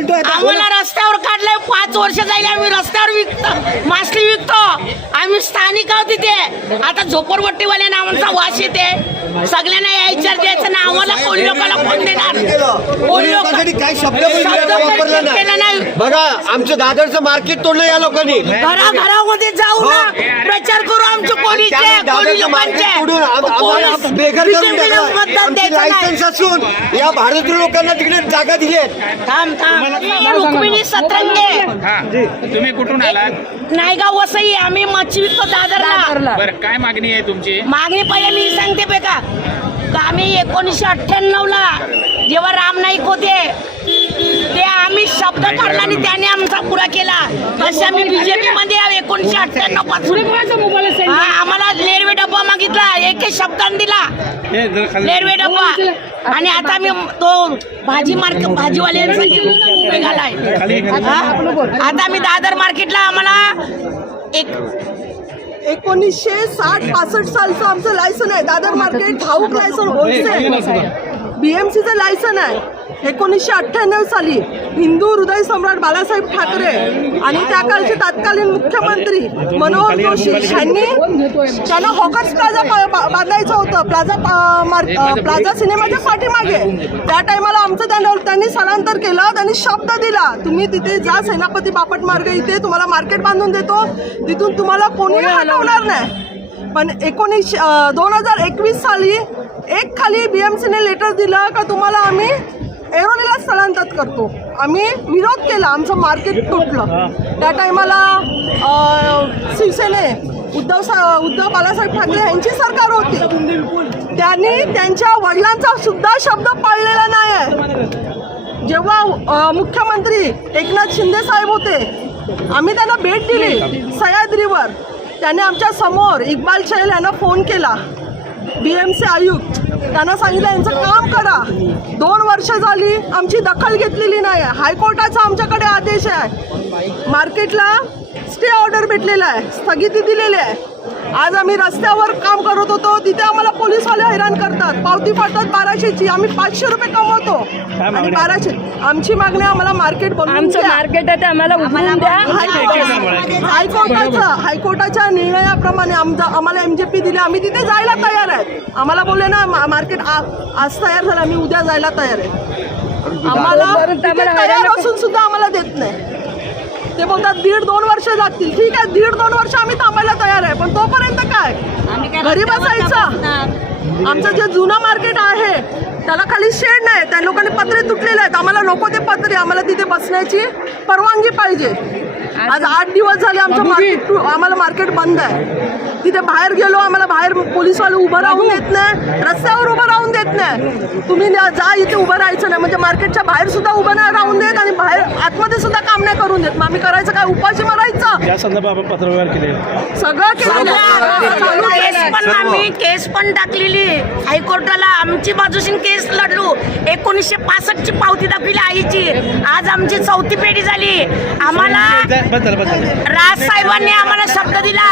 बोलतोय आम्हाला रस्त्यावर काढलंय 5 वर्ष जाईल आम्ही रस्त्यावर विकतो मासली विकतो आम्ही स्थानिक आहोत तिथे आता झोपडपट्टीवाल्यांना आमचा वास येते सगळ्यांना यायचं द्यायचं ना आम्हाला कोणी लोकांना कोण देणार कोणी लोकांसाठी काय शब्द वापरला नाही बघा आमचं दादरचं मार्केट तोडलं या लोकांनी घराघरामध्ये जाऊ ना प्रचार करू आमच्या कोणी लोकांचे मतदान द्यायचं लायसन्स असून या भारतीय लोकांना तिकडे जागा दिली थांब रुक्मिणी सतरंगे तुम्ही कुठून आलात नायगाव वसई आम्ही मच्छी विकतो दादरला बरं काय मागणी आहे तुमची मागणी पहिले मी सांगते बेका आम्ही 1998 ला जेव्हा राम नाईक होते ते आम्ही शब्द काढला आणि त्याने आमचा पुरा केला तसे आम्ही बीजेपी मध्ये 1998 पासून आम्हाला लेरवे डब्बा मागितला एक शब्दान दिला लेरवे डब्बा आणि आता मी तो भाजीवाल्यांसाठी निघालाय आता मी दादर मार्केटला आम्हाला 1960-65 सालचं आमचं लायसन आहे दादर मार्केट घाऊक लायसन होलसेल BMCचं लायसन आहे 1998 साली हिंदू हृदय सम्राट बाळासाहेब ठाकरे आणि त्या कालचे तत्कालीन मुख्यमंत्री मनोहर जोशी यांनी त्यांना हॉकर्स प्लाझा बांधायचं होतं प्लाझा सिनेमाच्या पाठीमागे त्या टायमाला आमचं त्यांनी स्थलांतर केलं त्यांनी शब्द दिला तुम्ही तिथे जा सेनापती बापट मार्ग इथे तुम्हाला मार्केट बांधून देतो तिथून तुम्हाला कोणी हटवणार नाही पण 2021 साली एक खाली BMCने लेटर दिलं का तुम्हाला आम्ही ऐरोलीला स्थलांतरित करतो आम्ही विरोध केला आमचं मार्केट तुटलं त्या टायमाला शिवसेने उद्धव बाळासाहेब ठाकरे यांची सरकार होती त्यांनी त्यांच्या वडिलांचा सुद्धा शब्द पाळलेला नाही आहे जेव्हा मुख्यमंत्री एकनाथ शिंदे साहेब होते आम्ही त्यांना भेट दिली सह्याद्रीवर त्याने आमच्या समोर इक्बाल चहल यांना फोन केला BMC आयुक्त त्यांना सांगितलं यांचं काम करा 2 वर्ष झाली आमची दखल घेतलेली नाही आहे हायकोर्टाचा आमच्याकडे आदेश आहे मार्केटला स्टे ऑर्डर भेटलेला आहे स्थगिती दिलेली आहे आज आम्ही रस्त्यावर काम करत होतो तिथे आम्हाला पोलीसवाले हैराण करतात पावती पाठवतात 1200ची आम्ही 500 रुपये कमवतो आणि 1200 आमची मागणी आम्हाला मार्केट बनवून द्या मार्केट आहे आम्हाला हायकोर्टाच्या निर्णयाप्रमाणे आम्हाला MJP दिले आम्ही तिथे जायला तयार आहेत आम्हाला बोलले ना मार्केट आज तयार झालं आम्ही उद्या जायला तयार आहे आम्हाला तयार असून सुद्धा आम्हाला देत नाही ते बोलतात 1.5-2 वर्ष लागतील ठीक आहे 1.5-2 वर्ष आम्ही थांबायला तयार आहे पण तोपर्यंत काय घरी बसायचं आमचं जे जुनं मार्केट आहे त्याला खाली शेड नाही त्या लोकांनी पत्रे तुटलेले आहेत आम्हाला नको ते पत्रे आम्हाला तिथे बसण्याची परवानगी पाहिजे आज 8 दिवस झाले आमचं आम्हाला मार्केट बंद आहे तिथे बाहेर गेलो आम्हाला बाहेर पोलीसवाले उभं राहून देत नाही रस्त्यावर उभं राहून देत नाही तुम्ही जा इथे उभं राहायचं नाही म्हणजे मार्केटच्या बाहेर सुद्धा उभं नाही राहून देत आणि बाहेर आतमध्ये सुद्धा काम नाही करून देत मग आम्ही करायचं काय उपाशी मारायचं या संदर्भात आपण पत्रव्यवहार केले सगळं केलं आम्ही केस पण टाकलेली हायकोर्टाला आमची बाजूशी केस लढलो 1965 ची पावती दाखवली आईची आज आमची 4थी पेढी झाली आम्हाला राज साहेबांनी आम्हाला शब्द दिला